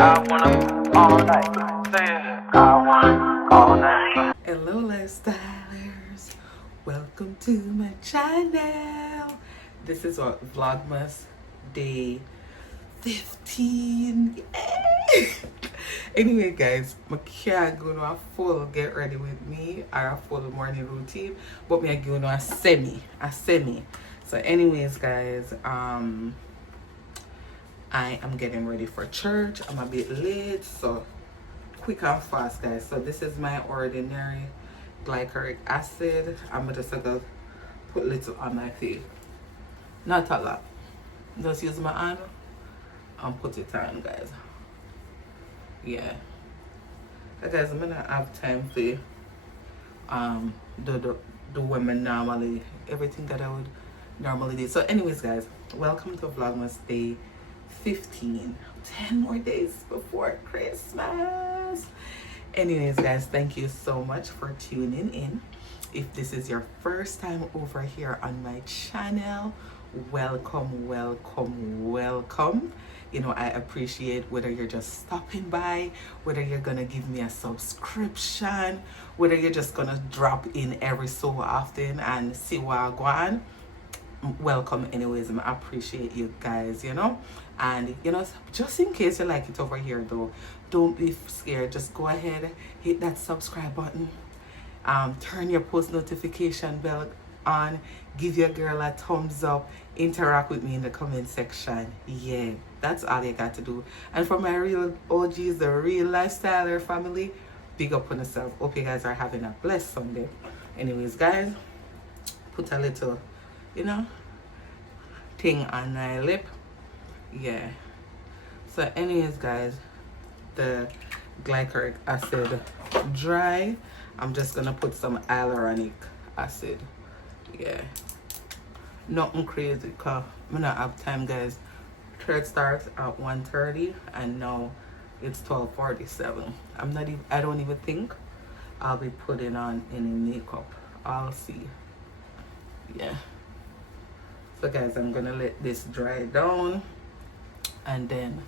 I wanna all night. Say it. I wanna all night. Hello lifestylers, welcome to my channel. This is what Vlogmas day 15. Yay! Anyway guys, I can't go to a full get ready with me or a full morning routine, but me I go to a semi. So anyways guys, I am getting ready for church. I'm a bit late, so quick and fast guys. So this is my ordinary glycolic acid. I'm just gonna put little on my face, not a lot, just use my hand and put it on guys. Yeah, but guys, I'm gonna have time to do women normally everything that I would normally do. So anyways guys, welcome to Vlogmas day 15. 10 more days before Christmas. Anyways guys, thank you so much for tuning in. If this is your first time over here on my channel, welcome. You know, I appreciate whether you're just stopping by, whether you're gonna give me a subscription, whether you're just gonna drop in every so often and see what I go on. Welcome anyways. I appreciate you guys, you know. And you know, just in case you like it over here though, don't be scared, just go ahead, hit that subscribe button, turn your post notification bell on, give your girl a thumbs up, interact with me in the comment section. Yeah, that's all you got to do. And for my real OGs, the real lifestyler family, big up on yourself. Hope you guys are having a blessed Sunday. Anyways guys, put a little, you know, thing on my lip. Yeah, so anyways guys, the glycolic acid dry, I'm just gonna put some hyaluronic acid. Yeah, nothing crazy because I don't have time guys. Church starts at 1:30 and now it's 12:47. I don't even think I'll be putting on any makeup. I'll see. Yeah, so guys, I'm gonna let this dry down and then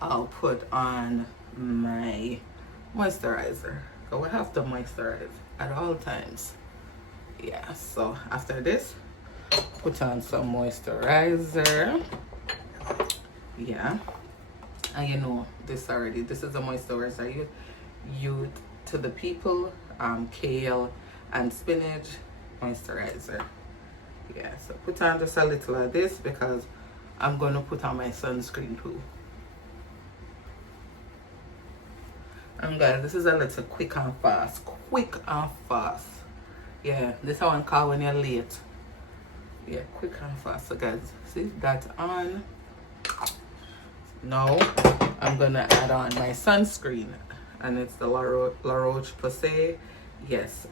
I'll put on my moisturizer. So we have to moisturize at all times. Yeah, so after this, put on some moisturizer. Yeah, and you know this already. This is a moisturizer you to the people, kale and spinach moisturizer. Yeah, so put on just a little of this because I'm gonna put on my sunscreen too. And guys, this is a little quick and fast. Yeah, this is how I call when you're late. Yeah, quick and fast. So guys, see that on. Now I'm gonna add on my sunscreen, and it's the La Roche-Posay. Yes,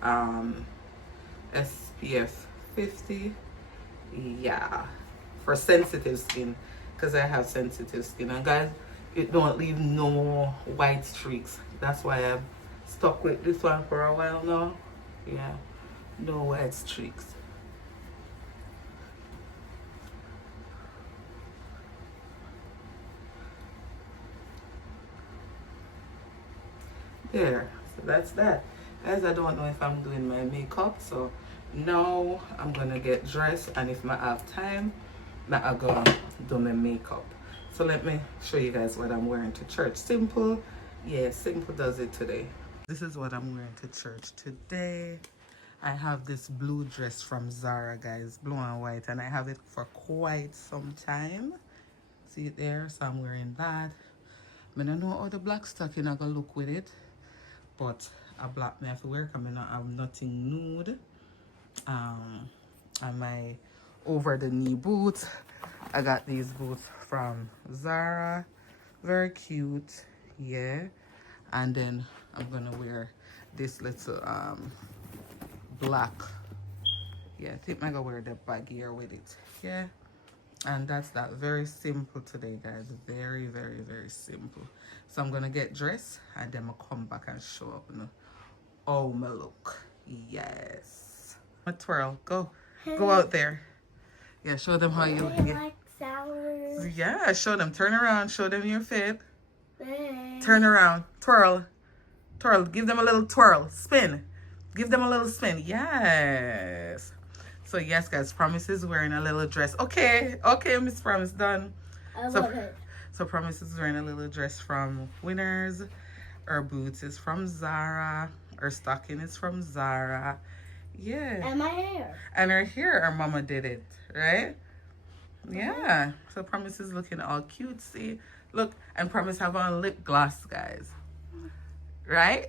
SPF 50. Yeah, for sensitive skin, because I have sensitive skin. And guys, it don't leave no white streaks. That's why I've stuck with this one for a while now. Yeah, no white streaks. There, so that's that. Guys, I don't know if I'm doing my makeup, so now I'm gonna get dressed, and if I have time, I'm gonna do my makeup. So let me show you guys what I'm wearing to church. Simple. Yeah, simple does it today. This is what I'm wearing to church today. I have this blue dress from Zara, guys, blue and white, and I have it for quite some time. See it there? So I'm wearing that. I don't know how the black stocking I gonna look with it, but a black me have to wear because I don't have nothing nude. And my over the knee boots, I got these boots from Zara, very cute. Yeah, and then I'm gonna wear this little black, yeah, I think I'm gonna wear the baggier with it. Yeah, and that's that. Very simple today guys, very simple. So I'm gonna get dressed and then I'll come back and show up, you know, how my look. Yes, a twirl, go out there. Yeah, show them how you look. I like sours. Yeah, show them, turn around, show them your fit. Turn around. Twirl. Twirl. Give them a little twirl. Spin. Give them a little spin. Yes. So yes, guys, Promise is wearing a little dress. Okay. Okay, Miss Promise, done. So Promise is wearing a little dress from Winners. Her boots is from Zara. Her stocking is from Zara. Yeah. And my hair. And her hair, her mama did it, right? Yeah. So Promise is looking all cutesy. Look, and Promise have on lip gloss, guys. Right?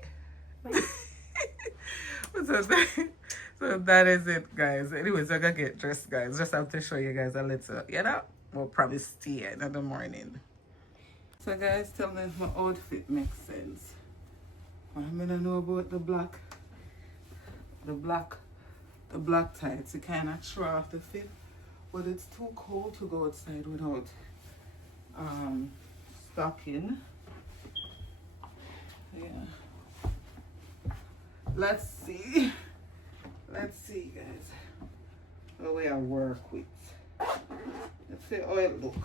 So that is it, guys. Anyways, I'm gonna get dressed, guys. Just have to show you guys a little, you know, we'll probably see it in the morning. So guys, tell me if my outfit makes sense. I don't know about the black tights. You kind of throw off the fit, but it's too cold to go outside without stocking. Yeah. Let's see, guys, what way I work with. Let's see how it look.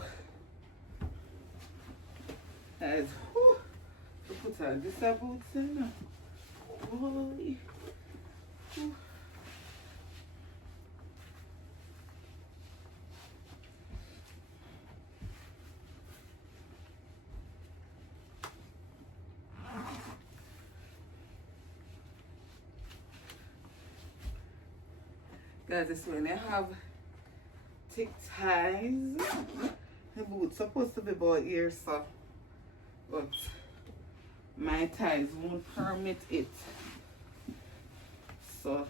Guys, whew, look at this boots in. Holy. Whew. Guys, this one I have thick ties. The boots supposed to be about here, so but my ties won't permit it. So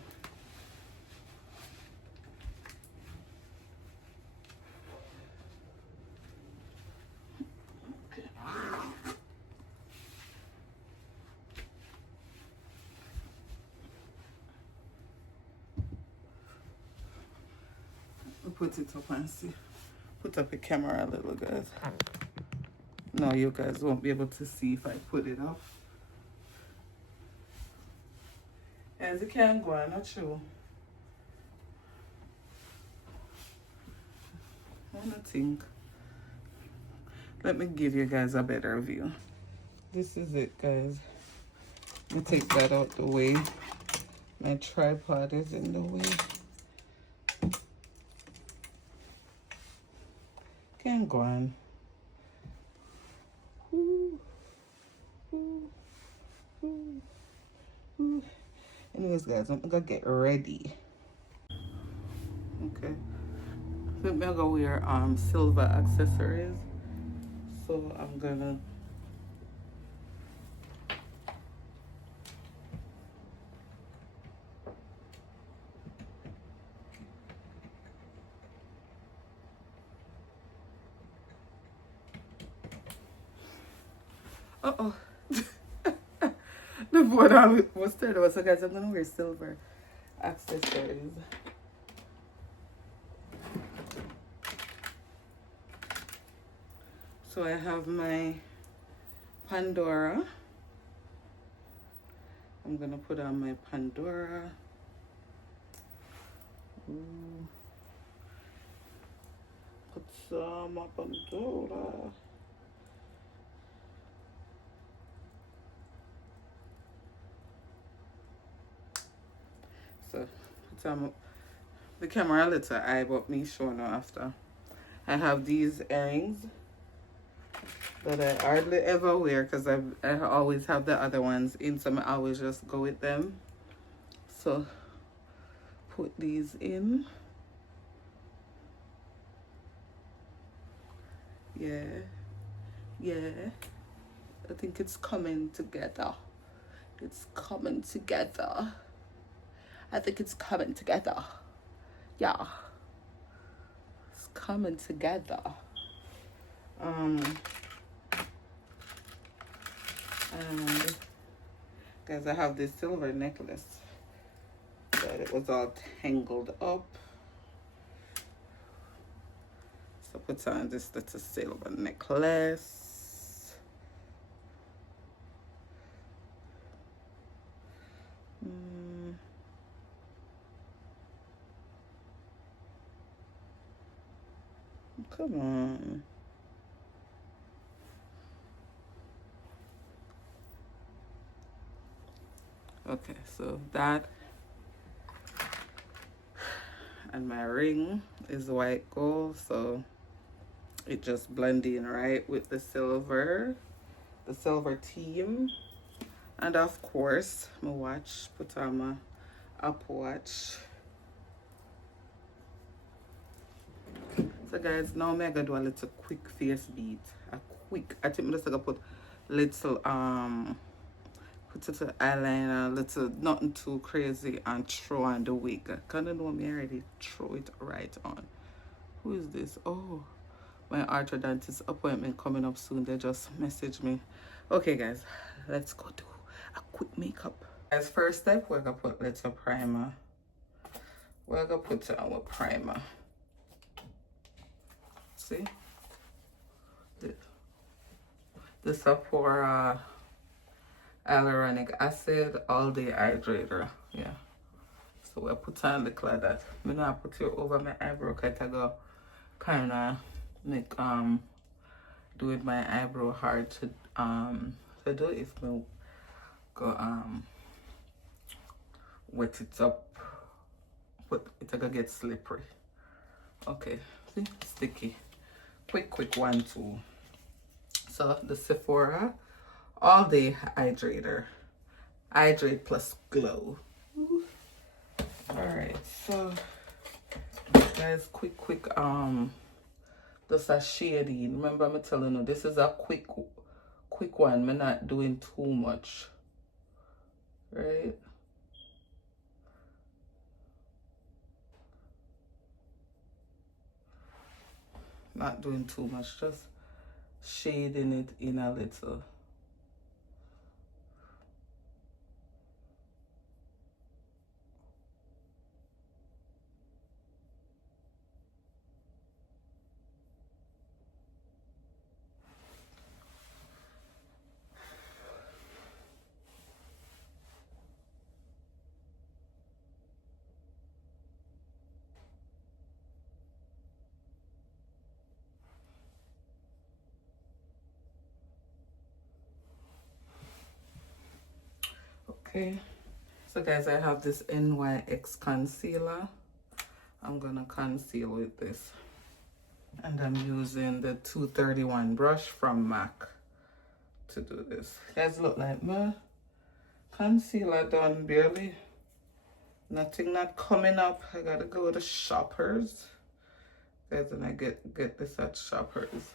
I'll put it up and see. Put up a camera a little, guys. No, you guys won't be able to see if I put it up. As you can go, I'm not sure. I don't think. Let me give you guys a better view. This is it, guys. Let me take that out the way. My tripod is in the way. Can go on. Anyways, guys, I'm gonna get ready. Okay. Let me go wear silver accessories. So I'm gonna uh-oh. The board was turned over. So guys, I'm gonna wear silver accessories. So I have my Pandora. I'm gonna put on my Pandora. Ooh. Put some my Pandora. So put some the camera a little eye, but me showing after. I have these earrings that I hardly ever wear because I always have the other ones in, so I always just go with them. So put these in. Yeah, I think it's coming together. It's coming together. I think it's coming together. Yeah, it's coming together. And guys, I have this silver necklace that it was all tangled up. So put on this little silver necklace. Come on. Okay, so that, and my ring is white gold, so it just blend in right with the silver theme. And of course my watch, put on my Apple Watch. So guys, now I'm gonna do a little quick face beat. I think I'm just gonna put little put it to eyeliner, little nothing too crazy, and throw on the wig. Kinda know me already, throw it right on. Who is this? Oh, my orthodontist appointment coming up soon. They just messaged me. Okay guys, let's go do a quick makeup. As first step, we're gonna put little primer. We're gonna put our primer. See? The Sephora hyaluronic acid all day hydrator. Yeah. So we'll put on the cloud that. I'm gonna put it over my eyebrow because I go kinda make do with my eyebrow hard to do if we go wet it up, but it's gonna get slippery. Okay, see, sticky. Quick 1, 2. So the Sephora all day hydrator, hydrate plus glow. All right, so guys, quick just a shading. Remember I'm telling you this is a quick one. I'm not doing too much, right? Not doing too much, just shading it in a little. Okay, so guys, I have this NYX concealer. I'm gonna conceal with this, and I'm using the 231 brush from MAC to do this. Guys, look like my concealer done barely. Nothing not coming up. I gotta go to Shoppers. Guys, and I get this at Shoppers.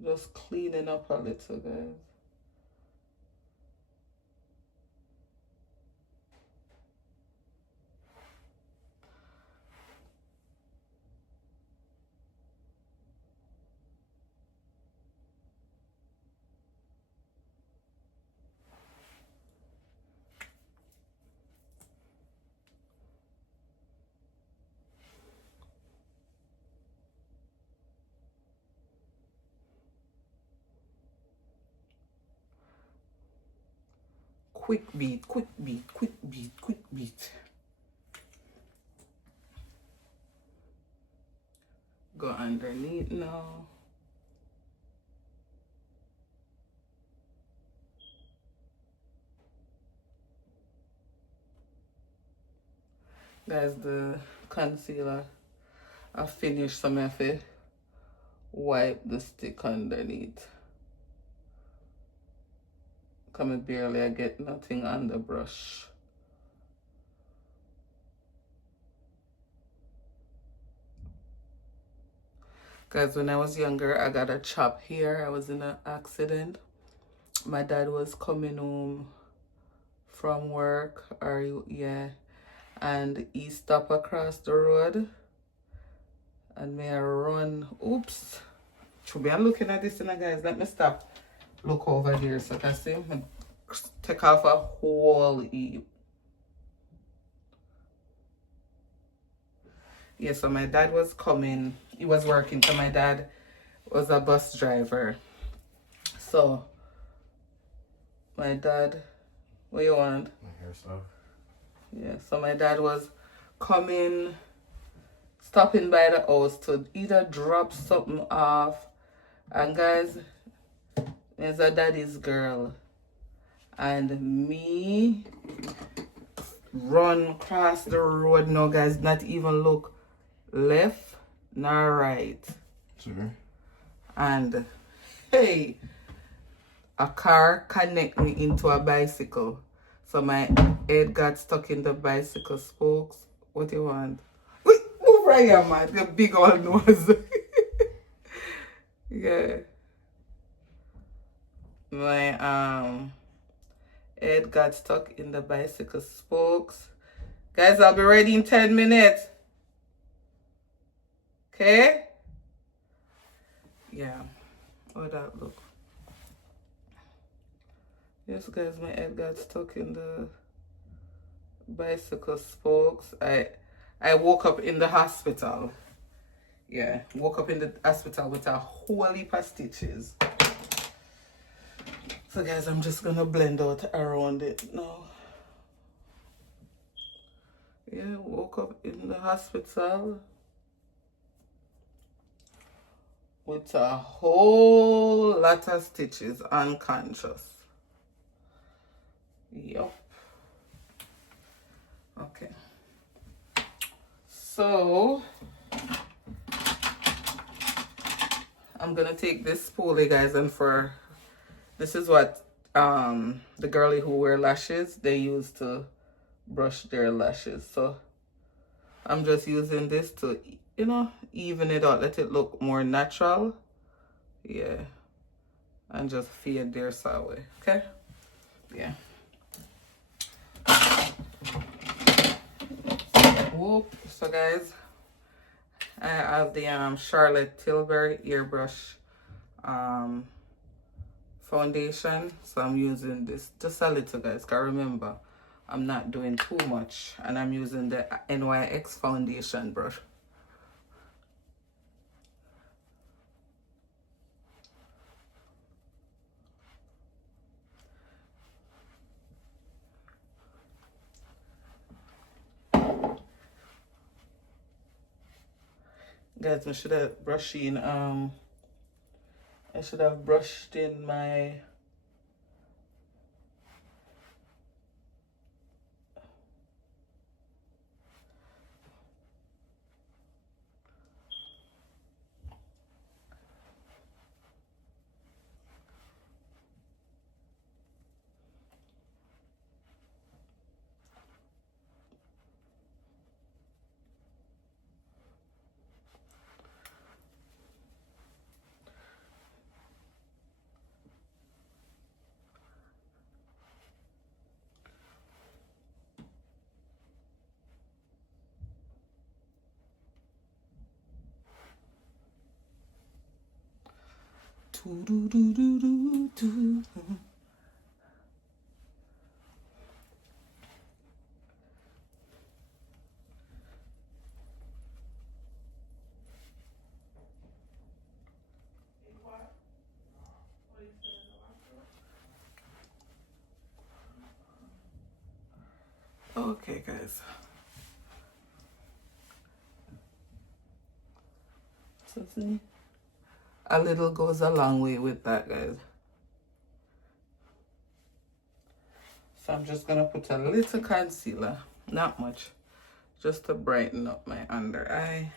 Just cleaning up a little, guys. Quick beat. Go underneath now. Guys, the concealer I finished, so I have to wipe the stick underneath. Come barely I get nothing on the brush. Guys, when I was younger, I got a chop here. I was in an accident. My dad was coming home from work, and he stopped across the road, and me I run. Oops. Should be looking at this, guys. Let me stop. Look over here so I can see. Take off a whole heap. Yeah, so my dad was coming. He was working, so my dad was a bus driver. So my dad, what you want? My hair stuff. Yeah, so my dad was coming, stopping by the house to either drop something off. And guys, there's a daddy's girl. and me run across the road now, guys. Not even look left nor right. Sure. And hey, a car connect me into a bicycle. So my head got stuck in the bicycle spokes. What do you want? Wait, move right here, man. The big old nose. Yeah. My head got stuck in the bicycle spokes. Guys, I'll be ready in 10 minutes. Okay? Yeah. How that look? Yes, guys, my head got stuck in the bicycle spokes. I woke up in the hospital. Yeah, woke up in the hospital with a whole heap of stitches. So guys, I'm just gonna blend out around it now. Yeah, woke up in the hospital with a whole lot of stitches, unconscious. Yup. Okay. So I'm gonna take this spoolie, guys, and this is what the girly who wear lashes, they use to brush their lashes. So I'm just using this to, you know, even it out, let it look more natural. Yeah. And just fade their away. Okay? Yeah. Whoop. So guys, I have the Charlotte Tilbury airbrush foundation. So I'm using this just a little, guys. Cause remember, I'm not doing too much, and I'm using the NYX foundation brush. Guys, I should have brushed in I should have brushed in my Okay, guys. So see, a little goes a long way with that, guys. So I'm just gonna put a little concealer, not much, just to brighten up my under eye.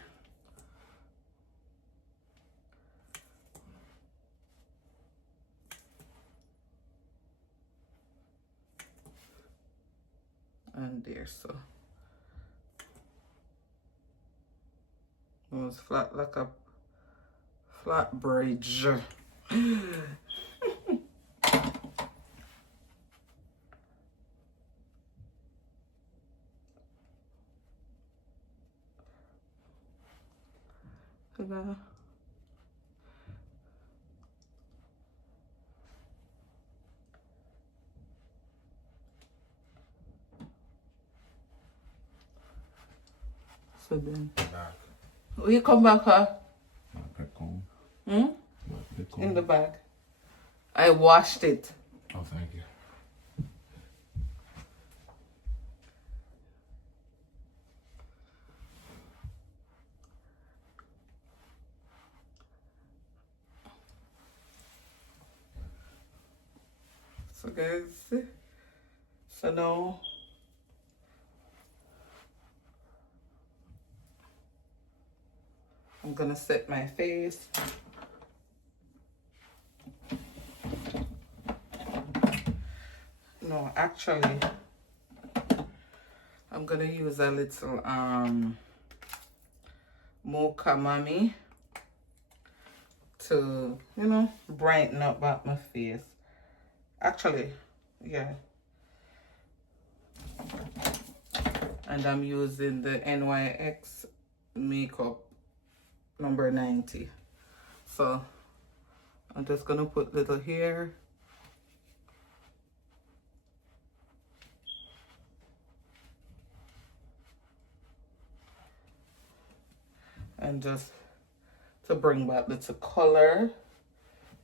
And there, so it was flat like a flat bridge. Ta-da. So then, Back. will you come back, huh? My pick home. Hmm? My pick home. In the bag. I washed it. Oh, thank you. So guys, so now I'm gonna set my face. No, actually, I'm gonna use a little mocha mami to, you know, brighten up back my face. Actually, yeah. And I'm using the NYX makeup number 90. So I'm just gonna put little here. And just to bring back little color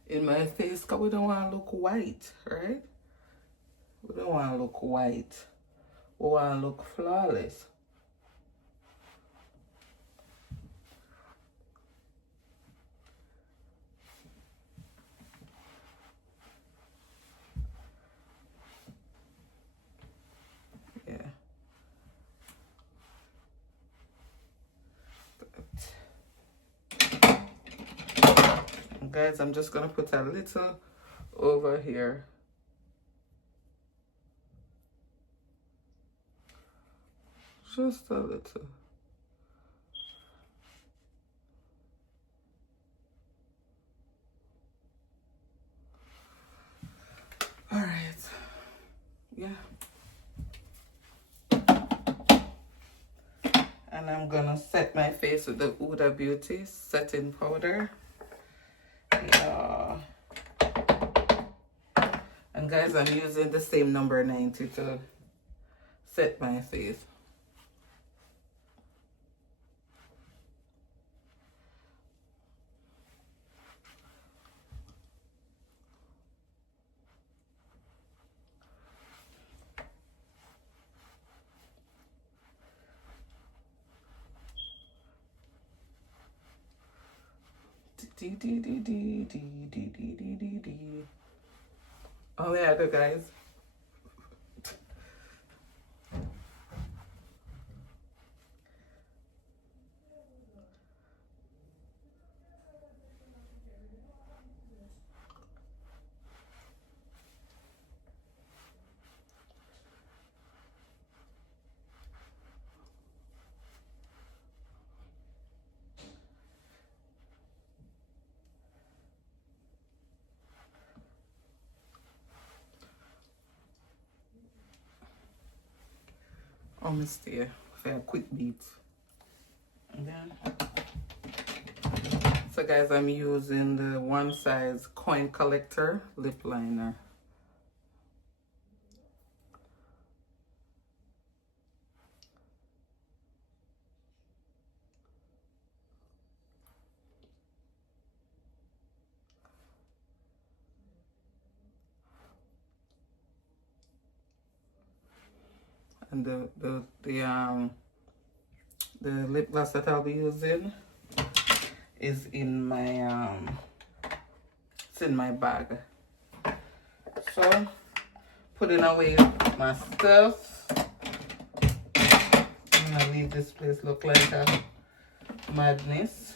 in my face, because we don't want to look white, right? We don't want to look white. We want to look flawless. Yeah. And guys, I'm just going to put a little over here. Just a little. All right. Yeah. And I'm gonna set my face with the Huda Beauty setting powder. Yeah. And guys, I'm using the same number 90 to set my face. Oh yeah, good guys. Almost there for a quick beat. And then, so guys, I'm using the One Size Coin Collector lip liner. And the lip gloss that I'll be using is in my it's in my bag. So putting away my stuff. I'm gonna leave this place look like a madness.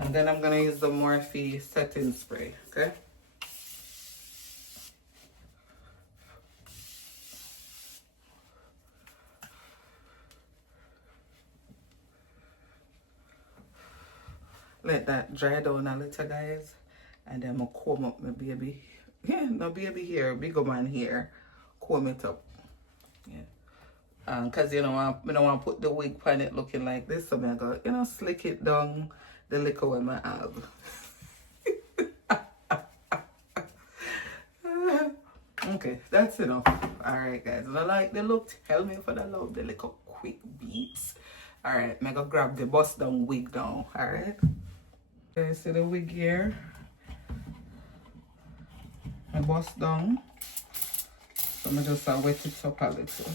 And then I'm gonna use the Morphe setting spray, okay? Let that dry down a little, guys. And then I'm gonna comb up my baby. Yeah, no baby hair, bigger man hair. Comb it up. Yeah. Cause you know I don't want to put the wig on it looking like this, so I'm gonna, you know, slick it down the liquor with my have. Okay, that's enough. Alright guys, if I like the look, tell me if I love the little quick beats. Alright, I'm gonna grab the bust down wig now. Alright. Okay, see the wig here? I bust down. So I'm just wet it up a little.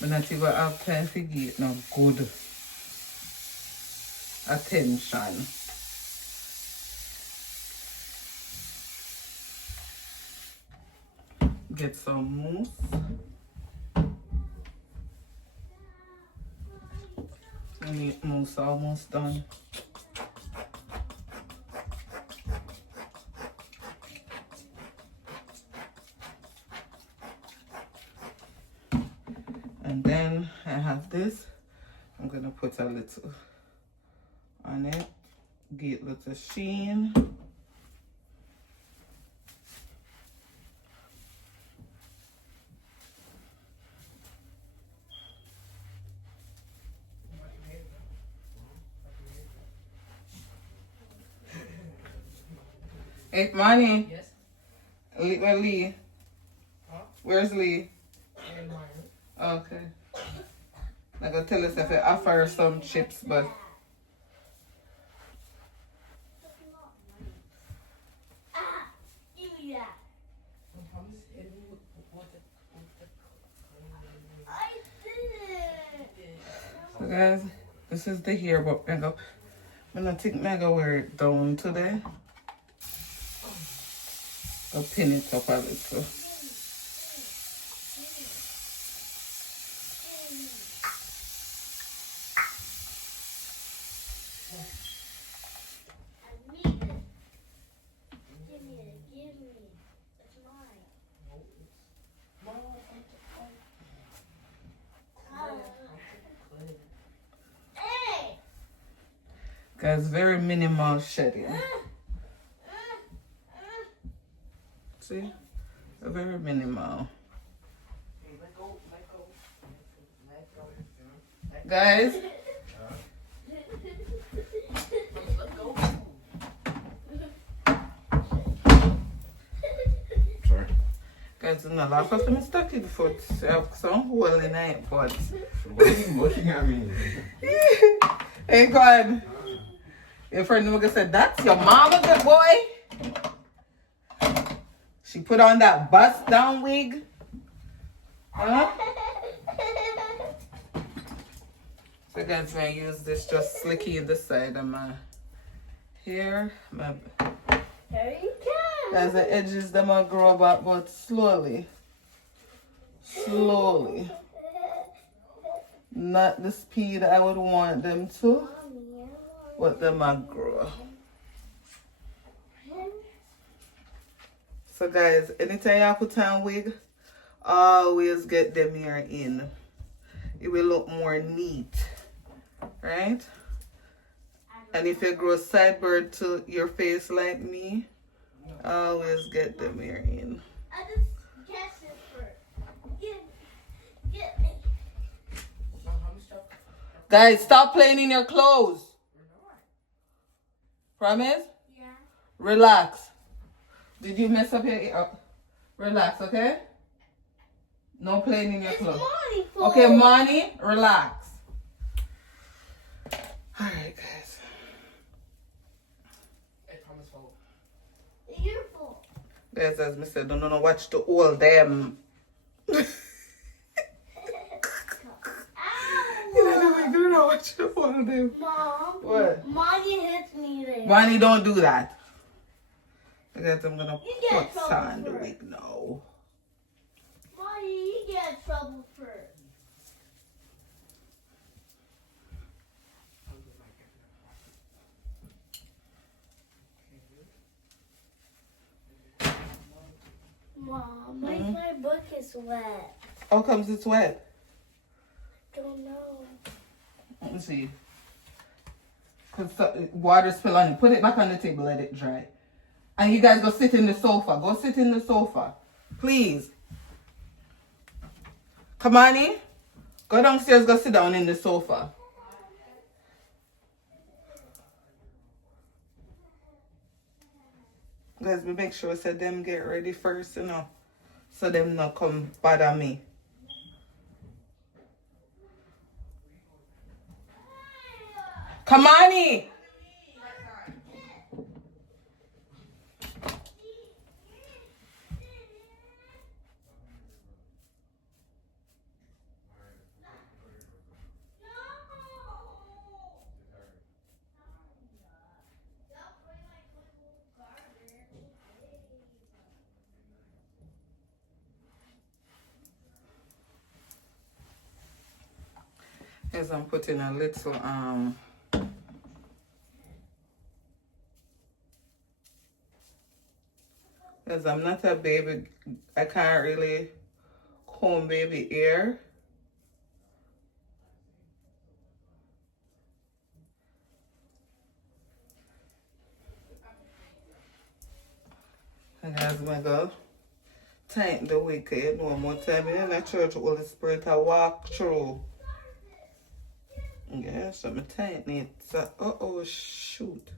I'm not even have time to get no good attention. Get some mousse. And the mousse almost done. And then I have this. I'm gonna put a little on it. Get a little sheen. Hey, Money. Yes. Lee. Huh? Where's Lee? And mine. Okay. I'm gonna tell us if I offer her some chips, but so guys, this is the hair, but I'm gonna take mega wear it down today. I'll pin it up a little. Guys, very minimal shedding. See? Very minimal. Guys, Sorry. guys, do not laugh at me stocking foot. I have some hole in it, but What are you looking at me? hey, God. Your friend Nuga said, that's your mama, good boy. She put on that bust down wig. Huh? So guys, I use this just slicky in the side of my hair. Guys, the edges them will grow back, but slowly. Slowly. Not the speed I would want them to. What them a grow. So guys, anytime you put on wig, always get them hair in. It will look more neat, right? And if you grow sidebird to your face like me, always get them hair in. I just guess it first. Get me. Guys, stop playing in your clothes. Promise? Yeah. Relax. Did you mess up your ear? Relax, okay? No playing in your It's clothes. Money fault. Okay, Money, relax. Alright, guys. It's Thomas' fault. It's your fault. Guys, as I said, don't watch the old them. Ow. Do not watch the old them. Mom. What? Money hits me there. Money, don't do that. Guys, I'm gonna You get put trouble on the for it. wig now. Money, you get in trouble first. Mom, my book is wet. How comes it's wet? Don't know. Let me see. Cause water spill on it. Put it back on the table, let it dry. And you guys go sit in the sofa. Go sit in the sofa. Please. Come on in. Go downstairs, go sit down in the sofa. Guys, we make sure so them get ready first, you know. So them not come bother me. Come on in. As I'm putting a little because I'm not a baby, I can't really comb baby hair. And as I go tighten the wig, you know, more time in the church, Holy Spirit I walk through. Yeah, so I'm tighten it. So, oh shoot.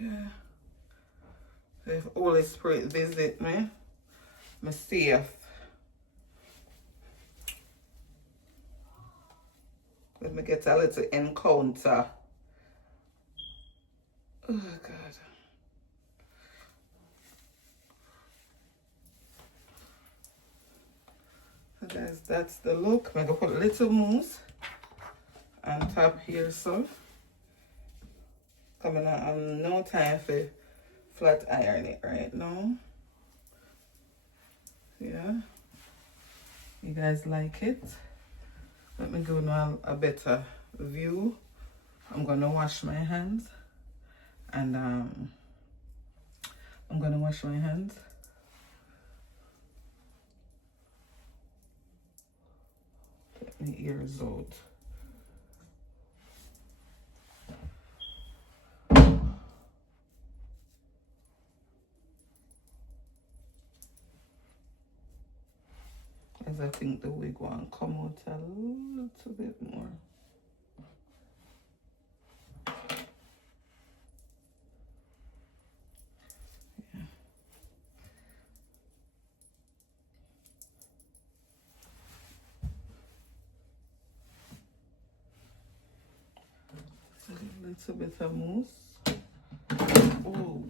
Yeah. If Holy Spirit visit me, I'm safe. Let me get a little encounter. Oh God. So guys, that's the look. I'm gonna put a little mousse on top here, so coming out no time for flat iron it right now. Yeah, you guys like it? Let me go now a better view. I'm gonna wash my hands, and I'm gonna wash my hands. Get my ears out. As I think the wig won't come out a little bit more. Yeah. A little bit of mousse. Oh.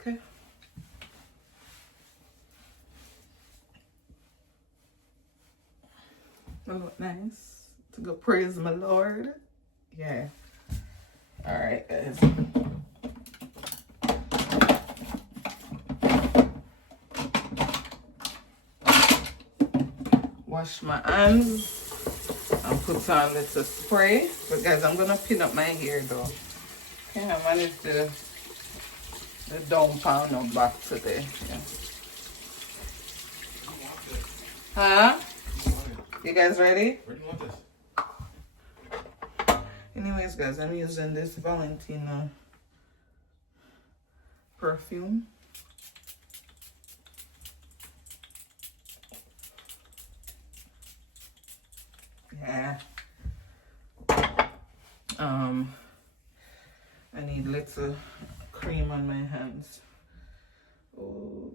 Okay. I look nice. To go praise my Lord. Yeah. Alright, guys. Wash my hands and put on a little spray. But guys, I'm gonna pin up my hair though. Can't manage the down pound no back today. Yeah. Huh? You guys ready? Where do you want this? Anyways, guys, I'm using this Valentino perfume. Yeah. I need little cream on my hands. Oh,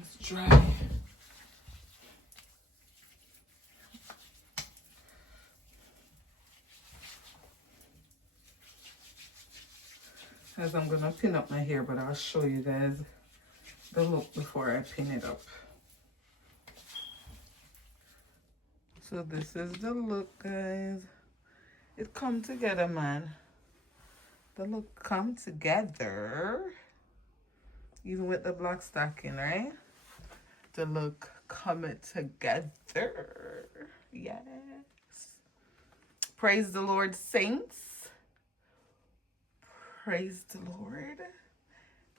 it's dry. As I'm gonna pin up my hair, but I'll show you guys the look before I pin it up. So this is the look, guys. It come together, man. The look come together. Even with the black stocking, right? The look coming together. Yes. Praise the Lord, saints. Praise the Lord.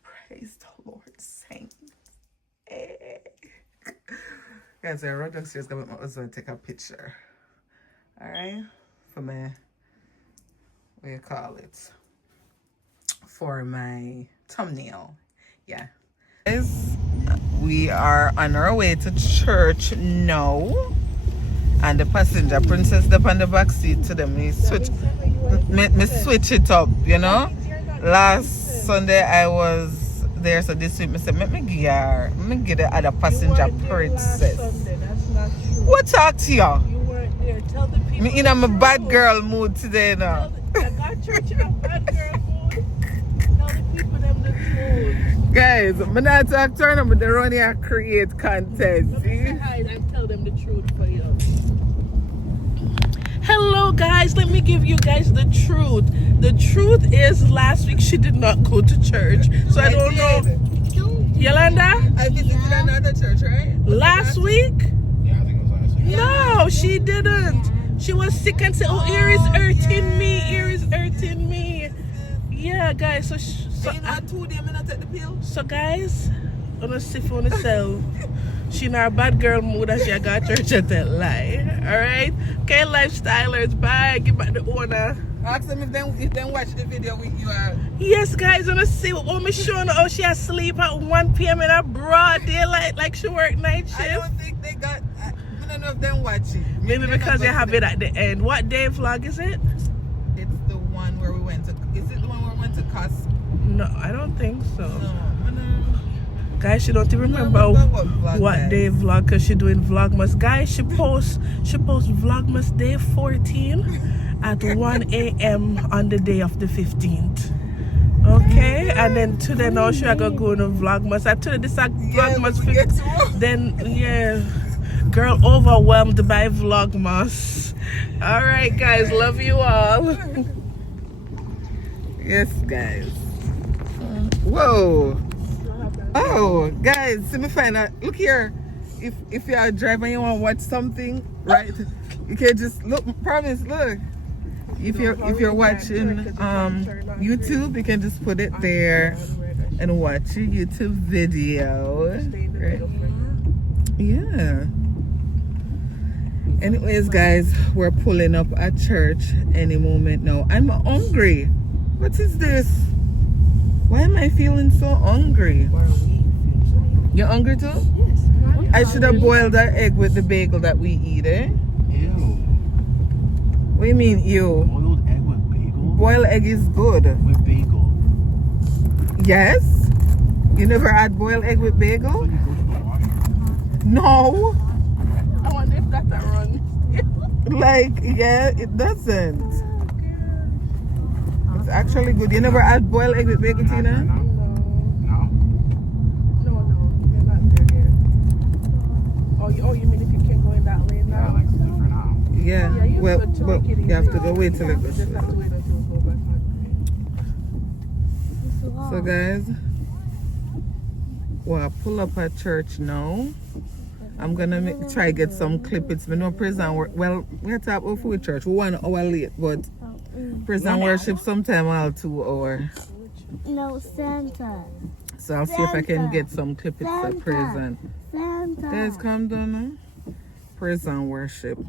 Praise the Lord, saints. Hey. Guys, I run downstairs to my husband take a picture. Alright? For me, what you call it? for my thumbnail. Yeah. Guys, we are on our way to church now. And the passenger princess up on the back seat to them. Me switch it up, you know. Last Sunday I was there, so this week I said, let me get the other passenger princess. That's not true. What talk to you? You weren't there. Tell the people. Me in a bad girl mood today now. I got church in a bad girl mood. Tell the people them the truth. Guys, I'm not talk to them, but they're only a create content. Let me See? say hi and tell them the truth for you. Hello guys, let me give you guys the truth. The truth is last week she did not go to church. So I don't know. Yolanda? I visited another church, right? Last week? Yeah, I think it was last week. No, she didn't. She was sick and said, oh, ear is hurting me, ear is hurting me. Yeah, guys, so You know, 2 days, I not take the pill. so guys, on a sip on herself. She in her bad girl mood and she got church and tell lie. Alright? Okay, lifestylers, bye. Give back the owner. Ask them if they watch the video with you. Yes, guys, wanna see what me showing how she asleep at 1 p.m. in a broad daylight like she worked night shift. I don't think they got. I don't know if they watch it. Maybe because they have it at the end. What day vlog is it? It's the one where we went to. Is it the one where we went to Costco? No, I don't think so. No. Guys, she don't even remember what day vlog because she doing Vlogmas. Guys, she posts Vlogmas day 14 at 1 a.m. on the day of the 15th. Okay, and then today now she are gonna go to Vlogmas. I told her this is Vlogmas 15. Then yeah, girl overwhelmed by Vlogmas. All right, guys, love you all. Yes, guys. Whoa. Oh, guys, see me find out. Look here. If you are driving and you want to watch something, right? You can just look. Promise, look. If you're watching YouTube, you can just put it there and watch your YouTube video. Right? Yeah. Anyways, guys, we're pulling up at church any moment now. I'm hungry. What is this? Why am I feeling so hungry? You're hungry too? Yes. I should have boiled that egg with the bagel that we eat, eh? Ew. What do you mean, ew? Boiled egg with bagel? Boiled egg is good. With bagel. Yes? You never had boiled egg with So bagel? you go to the washroom. No. I wonder if that's a run. Like, yeah, it doesn't. It's actually good. You never had boiled egg with bagel, Tina? No? No, they're not there yet. Oh, you mean if you can't go in that lane Yeah, now? like it's different now. Yeah. you Well, have to but make it you have to easy. go wait till it You goes. just have to wait until we go back on. So guys, well, I pull up at church now. I'm gonna try get some clippings. We know prison work. Well, we have to have our food church. 1 hour late, but prison worship sometime all 2 hours. No, Santa. So I'll see if I can get some clippings at prison. Santa. Guys, calm down now. Prison worship.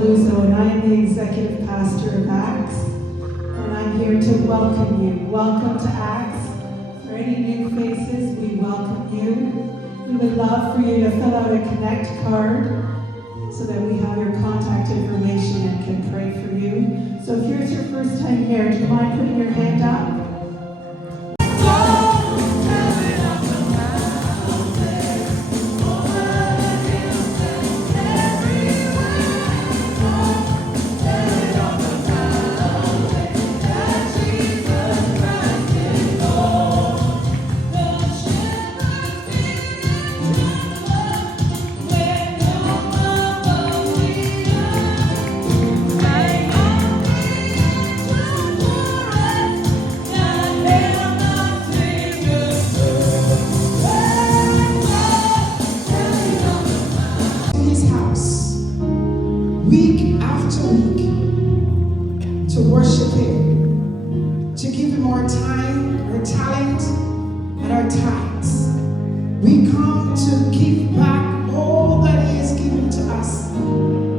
Peluso, and I am the executive pastor of Acts. And I'm here to welcome you. Welcome to Acts. For any new faces, we welcome you. We would love for you to fill out a Connect card so that we have your contact information and can pray for you. So if it's your first time here, do you mind putting your hand up? Week after week to worship Him, to give Him our time, our talent, and our tithes. We come to give back all that He has given to us,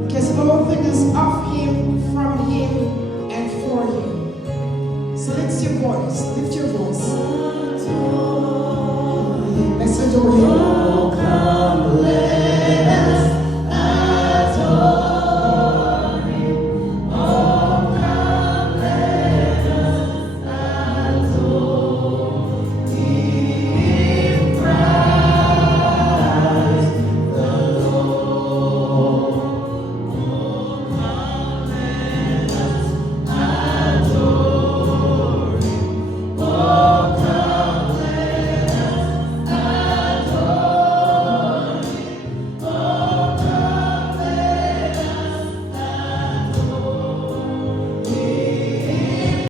because all things is of Him, from Him, and for Him. So lift your voice, lift your voice. Let's adore Him.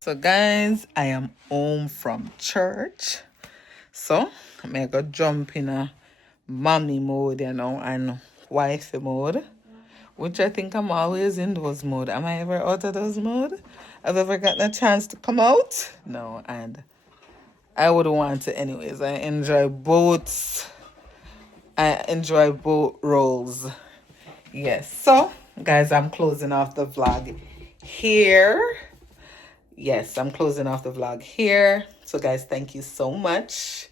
So guys, I am home from church. So I'm gonna jump in a mommy mode, you know, and wifey mode, which I think I'm always in those mode. Am I ever out of those mode? I've ever gotten a chance to come out? No, and I wouldn't want to anyways. I enjoy both. I enjoy both roles. Yes. So guys, I'm closing off the vlog here. Yes, I'm closing off the vlog here. So guys, thank you so much,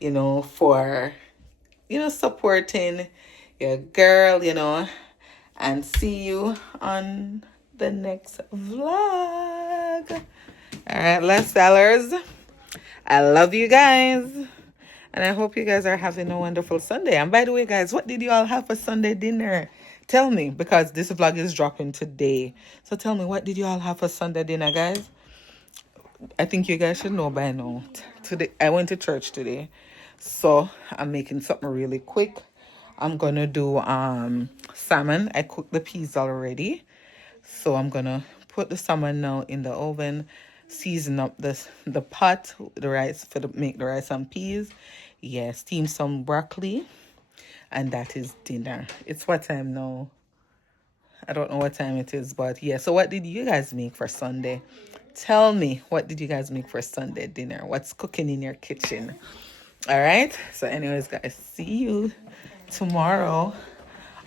you know, for, you know, supporting your girl, you know, and see you on the next vlog. All right, last sellers, I love you guys, and I hope you guys are having a wonderful Sunday. And by the way, guys, what did you all have for Sunday dinner? Tell me, because this vlog is dropping today. So tell me, what did you all have for Sunday dinner, guys? I think you guys should know by now. Today I went to church today, so I'm making something really quick. I'm gonna do salmon. I cooked the peas already, so I'm gonna put the salmon now in the oven, season up the pot, the rice make the rice and peas. Yeah, steam some broccoli, and that is dinner. It's what time now? I don't know what time it is, but yeah. So what did you guys make for Sunday? Tell me, what did you guys make for Sunday dinner? What's cooking in your kitchen? All right. So anyways, guys, see you tomorrow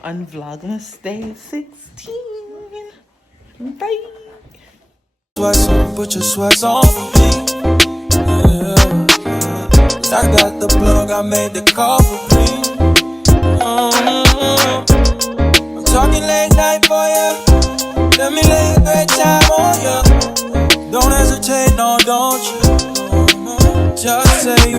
on Vlogmas Day 16. Bye. Sweats on, put your sweats on for me. Yeah. I got the plug, I made the call for me. I'm talking late night for ya. Let me lay a great time on ya. Don't hesitate, no, don't you.